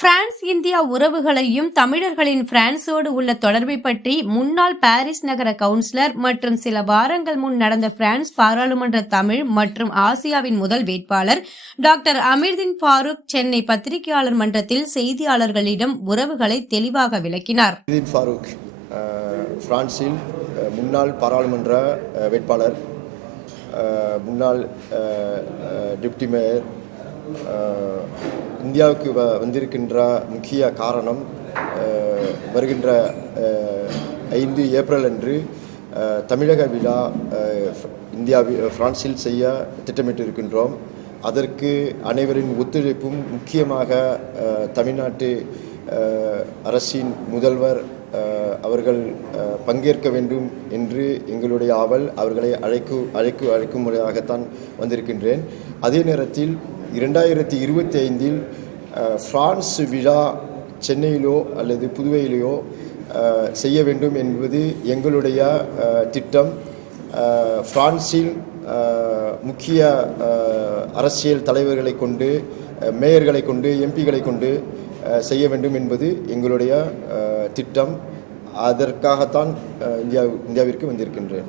France India உறவுகளையும் தமிழர்களின் பிரான்சோடு உள்ள தொடர்பை பற்றி முன்னாள் பாரிஸ் நகர கவுன்சிலர் மற்றும் சில வாரங்கள் முன் நடந்த பிரான்ஸ் பாராளுமன்ற தமிழ் மற்றும் ஆசியாவின் முதல் வேட்பாளர் டாக்டர் அமிர்தின் ஃபாரூக் சென்னை பத்திரிகையாளர் மன்றத்தில் செய்தியாளர்களிடம் உறவுகளை தெளிவாக விளக்கினார். ஃபாரூக் பிரான்சில் முன்னாள் பாராளுமன்ற வேட்பாளர் முன்னாள் டிப்டி மேயர் இந்தியாவுக்கு வ வந்திருக்கின்ற முக்கிய காரணம் வருகின்ற ஐந்து ஏப்ரல் அன்று தமிழக விழா இந்தியாவில் பிரான்சில் செய்ய திட்டமிட்டு இருக்கின்றோம் அதற்கு அனைவரின் ஒத்துழைப்பும் முக்கியமாக தமிழ்நாட்டு அரசின் முதல்வர் அவர்கள் பங்கேற்க வேண்டும் என்று எங்களுடைய ஆவல் அவர்களை அழைக்கு அழைக்கு அழைக்கும் முறையாகத்தான் வந்திருக்கின்றேன். அதே நேரத்தில் இரண்டாயிரத்தி இருபத்தி ஐந்தில் ஃப்ரான்ஸ் விழா சென்னையிலோ அல்லது புதுவையிலேயோ செய்ய வேண்டும் என்பது எங்களுடைய திட்டம். பிரான்சில் முக்கிய அரசியல் தலைவர்களை கொண்டு மேயர்களை கொண்டு எம்பிகளை கொண்டு செய்ய வேண்டும் என்பது எங்களுடைய திட்டம். அதற்காகத்தான் இந்தியா இந்தியாவிற்கு வந்திருக்கின்றேன்.